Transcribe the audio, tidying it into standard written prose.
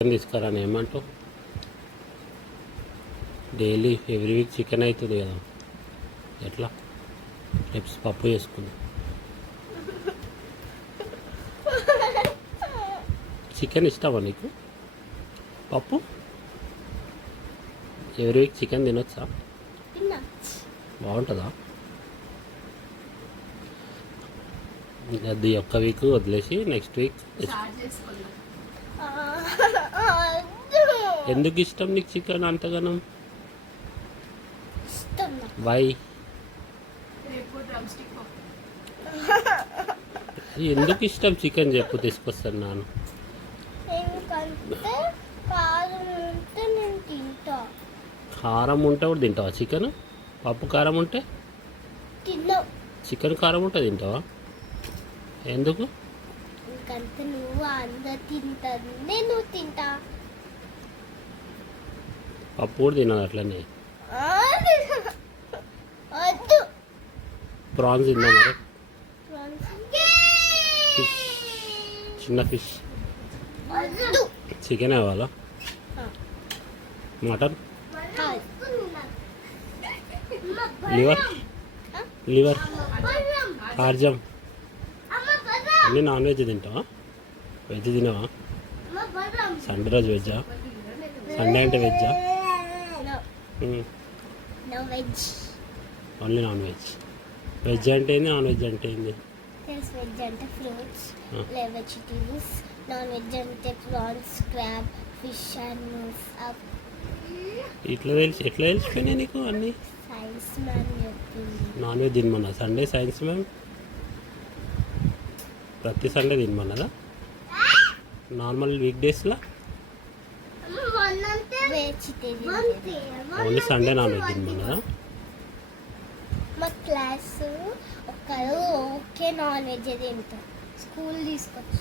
Chicken తీసుకురాని ఏమంటావు? Daily every week chicken అవుతుంది కదా, ఎట్లా? రేపు పప్పు చేసుకుందాం. చికెన్ ఇష్టమా నీకు? పప్పు ఎవ్రీ వీక్ చికెన్ తినొచ్చా? బాగుంటుందా? అది ఒక్క వీక్ వదిలేసి నెక్స్ట్ వీక్. ఎందుకు ఇష్టం నీకు చికెన్ అంతగానం? వై? ఎందుకు ఇష్టం చికెన్ చెప్పు, తీసుకొస్తాను నాను. కారం ఉంటే కూడా తింటావా చికెన్? పప్పు కారం ఉంటే చికెన్ కారం ఉంటే తింటావా? ఎందుకు? నువ్వు అందరు తింటాను, నేను తింటా. పప్పు కూడా తినాలి అట్లనే. వద్దు. ప్రాన్స్ తిందా మరి? ఫిష్, చిన్న ఫిష్. చికెన్ కావాలా? మటన్, లివర్, లివర్, కార్జం అన్నీ నాన్ వెజ్ తింటావా? వెజ్ తినవా? సండే రోజు వెజ్జా? సండే అంటే వెజ్జా? Only non veg. వెజ్ అంటే ఏంది, నాన్ వెజ్ అంటే ఏంది? వెజ్ అంటే ఫ్రూట్స్, వెజిటేబుల్స్. నాన్ వెజ్ అంటే prawns, crab, fish and moose. ఎట్లా తెలిసిపోయినాయి నీకు అన్నీ? సైన్స్ మ్యామ్ చెప్పింది. నాన్ వెజ్ తినమన్నా సండే సైన్స్ మ్యామ్? ప్రతి సండే తినమన్నదా? నార్మల్ వీక్ డేస్లో ఓన్లీ సండే నాన్ వెజ్ తినమన్నదా? మా క్లాస్ ఒకరు ఓకే నాన్ వెజ్ తింటారు, స్కూల్ తీసుకొచ్చి.